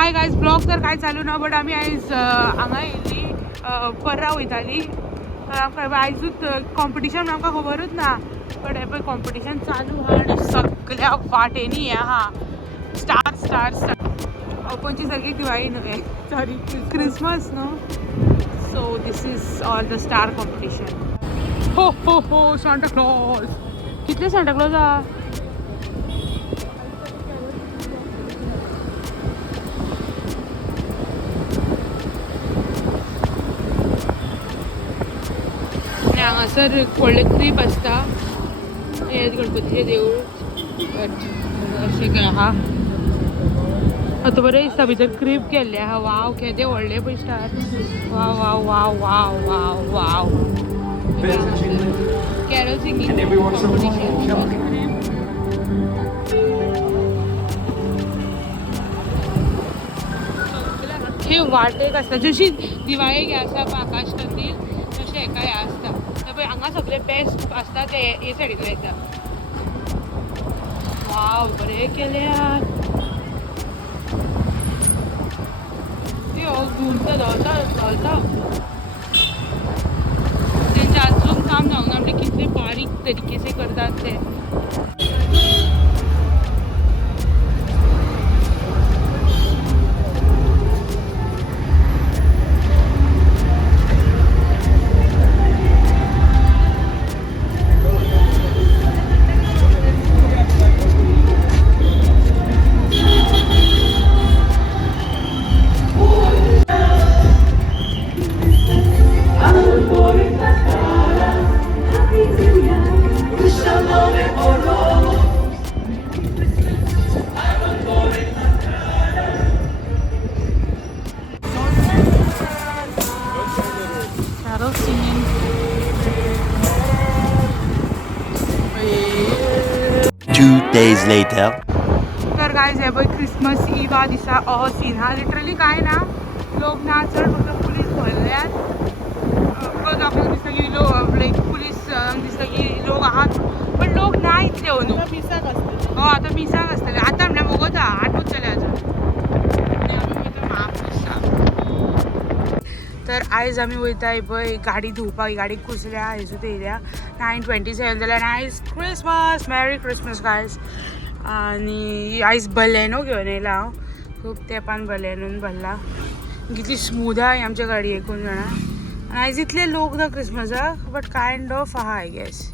Hi guys blog तर काय चालू ना बट आम्ही आयज हांगा येयल्ली पर्रा वयताली तर आमकां आयजूच कॉम्पिटिशन आमकां खबरूच ना बट हे पळय कॉम्पिटिशन चालू आहा आनी सगळ्या वाटेनी हे आहा स्टार स्टार स्टार पंचवीस तारखेक दिवाळी न्हू सॉरी क्रिसमस न्हू so this is all the star competition हो हो हो सांता क्लॉज कितले सांता क्लॉज आहा हांगासर व्हडले क्रीप आसता हे गणपतीचें देवूळ अशें काय आहा आतां बरें दिसता भितर क्रीप केल्ले आहा वाव केदे व्हडले पळय star wow wow wow wow wow wow Carol singing हे वाटेक आसता जशी दिवाळेक आसता आकाश कंदील तशें हेका हे आसता पळय हांगा सगळे बेस्ट आसता ते हे सायडींतल्यान येता वाव बरें केले यार घूमता धांवता तेंचे अजून काम जावंक ना म्हणजे कितले बारीक तरीके से करतात ते Days later. तर गायज हे पळय क्रिसमस इवा दिसा हो सीन हा लिटरली काय ना लोक ना चड फक्त पुलीस भरल्यात बिकॉज आमकां दिसता की लोक लायक पुलीस दिसता की लोक आहात पण लोक ना इतले न्हू मिसाक आसतले हो आतां मिसाक आसतले आतां म्हणल्यार मुगोता आठूच जाले अजून तर आयज आमी वयता पळय गाडी धुवपाक गाडी कुसल्या हेजूत येयल्या 9:27 जाल्यार आयज क्रिसमस मेरी क्रिसमस गायज आनी आयज बलेनो घेवन येयला हांव खूब तेंपान बलेनून भरला कितली स्मूथ आहा आमच्या गाडये 2 जाणां आनी आयज इतले लोक ना क्रिसमसाक बट कायंड ऑफ आहा आय गेस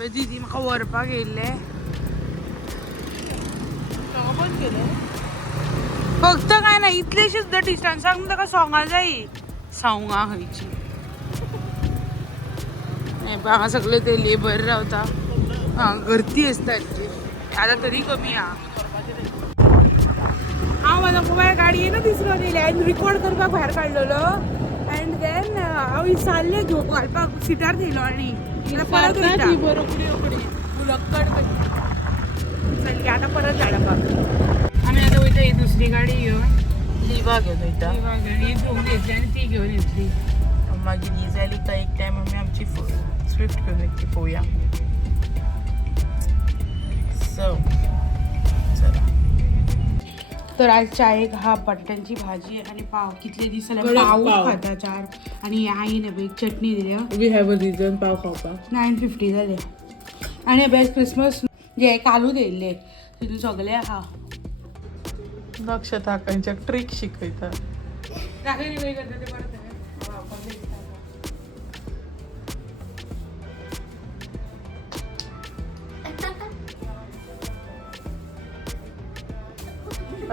दीदी म्हाका व्हरपाक येयल्ले बंद केलें फक्त काय ना इतलेशी सुद्दां डिस्टन्साक ताका सोंगां जायी सोंगां खंयची हांगा सगळे ते लेबर रावता हां गर्दी आसता आतां तरी कमी आहा हांव म्हाजो मोबायल गाडयेनूच दिसलो न्ही हांवें रिकॉर्ड करपाक भायर काडलेलो एंड देन हांव विचारलें घेवप घालपाक सिटार थेयलो आनी परत वयता उलक्कड चल आतां परत धाडपाक आमी आतां वयता ही दुसरी गाडी घेवन लिवा घेवन वयता ही घेवन येतली आनी ती घेवन येतली मागीर ही जाली काय एक टायम आमी आमची स्विफ्ट घेवन येतली पळोवया सो चला तर आज चायेक हा बटाट्यांची भाजी आणि पाव कितले दीस जाले पाव खाता 4 आणि आईने बी चटणी दिल्या वी हॅव अ रिजन पाव खावपाक 9:50 जाले आणि बेस्ट क्रिसमस जे कालू दिल्ले तितून सगळे आहा नक्षता खंयच्या ट्रिक शिकयता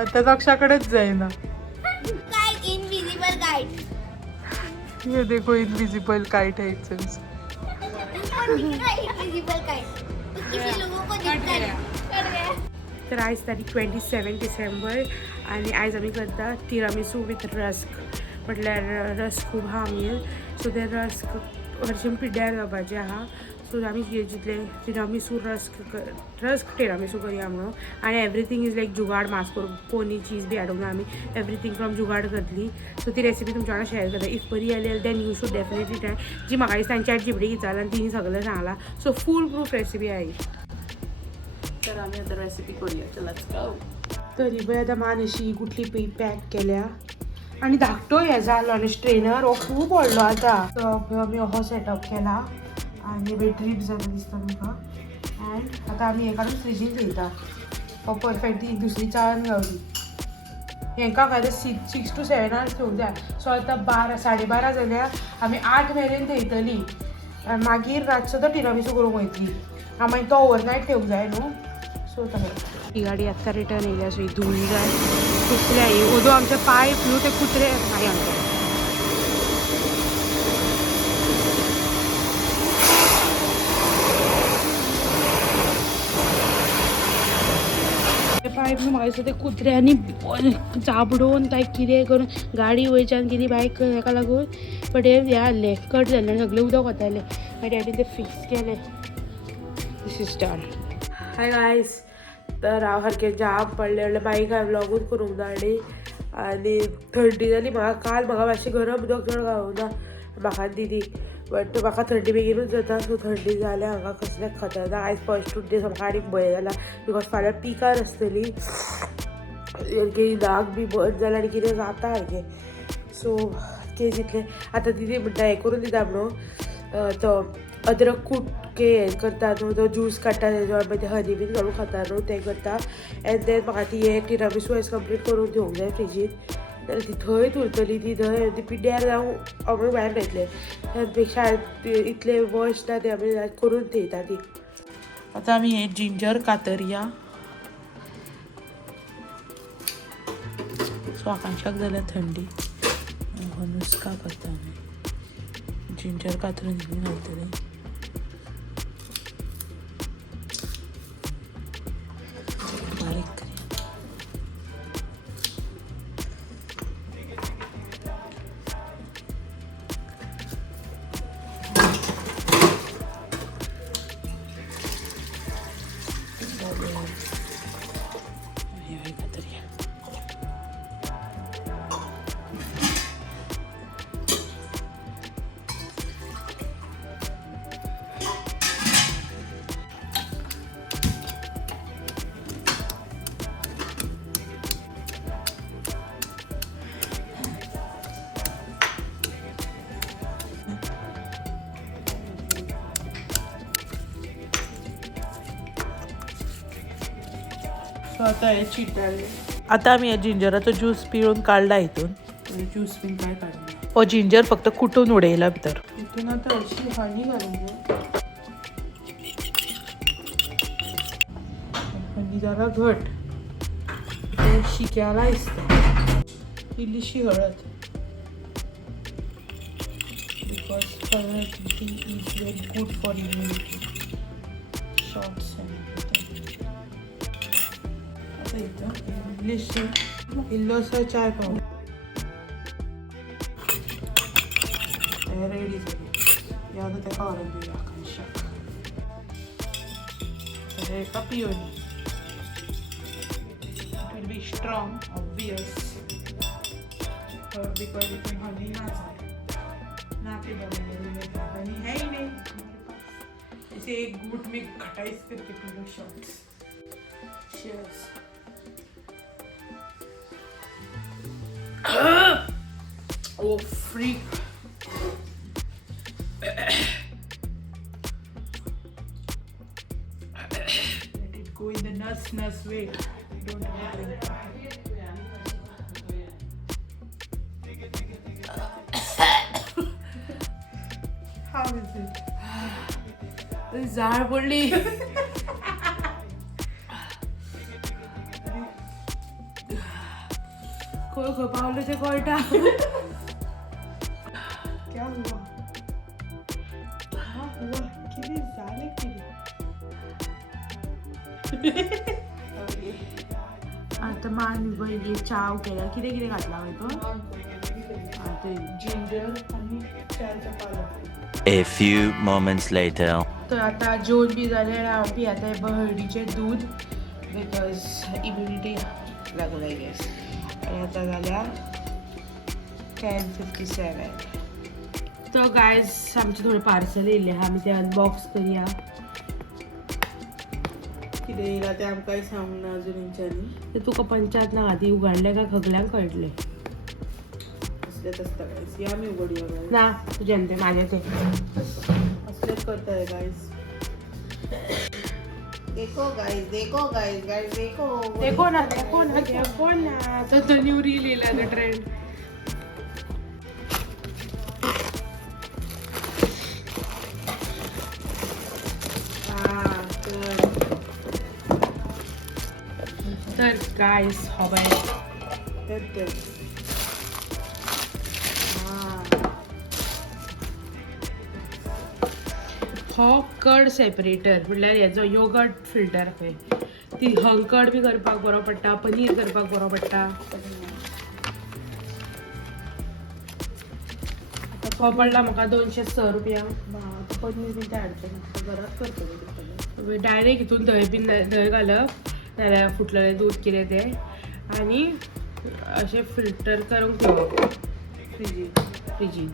आता नक्षाकडेच जायना Kite, invisible kite. ये देखो इनविजिबल काइट है इट सेम्स Invisible kite. किसी लोगों को दिखता है. कट गया. तर आयज तारीख 27 डिसेंबर आणि आयज आमी करता तिरामिसू विथ रस्क म्हटल्यार रस्क खूब आहा आमी सो ते रस्क हरशीं पिड्ड्यार जावपाचें आहा सो आमी जितले तिरामिसू रस्क तिरामिसू करया म्हणून आनी एवरीथींग इज लायक जुगाड मास करून कोणी चीज बी हाडूंक ना आमी एवरीथींग फ्रॉम जुगाड करतली सो ती रेसिपी तुमच्या वांगडा शेअर करता इफ बरी आली then you should definitely try जी म्हाका दिसता चॅट जीपीटी घेतला आनी तिणी सगळें सांगला सो फूल प्रूफ रेसिपी आहे तर आम्ही आता रेसिपी करूया. चला जाऊ. तरी पळय आतां मानशी कुठली पळय पॅक केल्या आनी धाकटो हें जालो आनी स्ट्रेनर हो खूब व्हडलो आतां. सो आमी हो सेटअप केला आनी ड्रीप जाता दिसता तुमकां. एंड आतां आमी हें काडून फ्रिजीन थेयता. हो परफेक्ट एक दुसरी चाळण गावली. हेंका काय 6 to 7 hours ठेवूंक जाय. सो आतां 12:30 जाल्यार आमी 8 मेरेन थेयतली आनी मागीर रातचो तो टिरामिसू करूंक वयतली. मागीर तो ओवरनायट ठेवूंक जाय न्हू. सो ही गाडी आत्तां रिटर्न येयल्या. सो ही धुवूंक जाय. कुसल्या ही ओदो आमचे पायप न्हू ते कुत्रे नाही आमचे. पायप न्हू म्हाका दिसता ते कुत्र्यांनी चाबडोवन काय कितें करून गाडी वयच्यान गेली बायक हेका लागून. बट हे आहले कट जाल्ले सगळें उदक वतालें. मागीर डॅडीन ते फिक्स केलें. दिस इज डन. Hi guys. तर हांव सारकें जाम पडलें बायक हांवें व्लॉगूच करूंक ना आनी थंडी जाली म्हाका मातशें गरम उदक चड घालूंक ना म्हाका दीदीक. बट म्हाका थंडी बेगीनूच जाता. सो थंडी जाल्या हांगा कसलें खतरनाक. आयज फर्स्ट डे म्हाका आनीक भंय जाला बिकॉज फाल्यां पिकार आसतली. सारकी नाक बी बंद जाल्यार आनी कितें जाता सारकें. सो तें जितलें आतां दीदी म्हणटा हें करून दिता म्हणून तो अदरक कूट हें करता न्हू तो ज्यूस काडटा तेजो मागीर तें हनी बीन घालून खाता न्हू तें करता. एंड देन म्हाका ती हें टिरामिसू आयज कंप्लीट करून दिवंक जाय फ्रिजीन. जाल्यार ती थंयच उरतली. ती थंय ती पिड्ड्यार जावं आमी भायर मेळटले. त्यापेक्षा इतलें वॉश ना तें आमी करून थेयता ती. आतां आमी हें जिंजर कातरया. सो आकांक्षाक जाल्यार थंडी नुस्का करता आमी. जिंजर कातरून हितून घालतली. बारीक आता हे चिट्टाले. आतां आमी हे जिंजराचो ज्यूस पिळून काडला हितून. ज्यूस बीन काय काडून हो जिंजर फक्त कुटून उडयला भितर. हितून आतां अशी हनी घालूंक जाय. हनी जाला घट. ते शिक्याला दिसता. इल्लीशी हळद because T is very good for immunity. Shorts इल्लोसो चाय पावडर रेडी जाली. या तेका व्हरून दिवया आकांक्षाक. एका peony it will be strong obvious because इतून हनी ना जाय ना ते बरोबर हनी है ही नहीं ऐसे एक घूट में खटाइस करके P low shots. Cheers. Oh, freak. Let it go in the nuts way. Don't worry. How is it? झाड पडली. कोण पावलं ते कळटा. क्या हुआ? हाँ हुआ. किती झाले किती. आता मान पयली चाव केला. कितें कितें घातला तो जिंजर आनी चारचा पालो. A few moments later. तर आता जेवण बी जाल्यार हांव पियाता हळदीचें दूद बिकॉज इम्युनिटी लागून आय गेस. आनी आतां जाल्यार 10:57. तो गायज आमचे थोडे पार्सल येयल्ले आहा आमी ते अनबॉक्स करया. कितें येयला तें आमकांय सांगूंक ना अजून हेंच्यांनी. ते तुका पंचायत ना आधी उघडले का खगल्यांक कळटले असलेच आसता गायस. या आमी उगडया गायस. ना तुझ्यान ते माझे ते असलेच करताय गायस. देखो गाइस गाइस देखो. देखो ना तो न्यू रील येला तो ट्रेंड. तर गाइस हवाय हो कड सेपरेटर म्हणल्यार हेजो योगर्ट फिल्टर खंय ती हंकड बी करपाक बरो पडटा पनीर करपाक बरो पडटा. हो पडला म्हाका 206 रुपया. पनीर बी हाडचें ना घरात करतले. डायरेक्ट हितून दही बीन दही घालप नाल्यार फुटलेलें दूध कितें तें आनी अशें फिल्टर करूंक ठेवप फ्रिजीन. फ्रिजीन.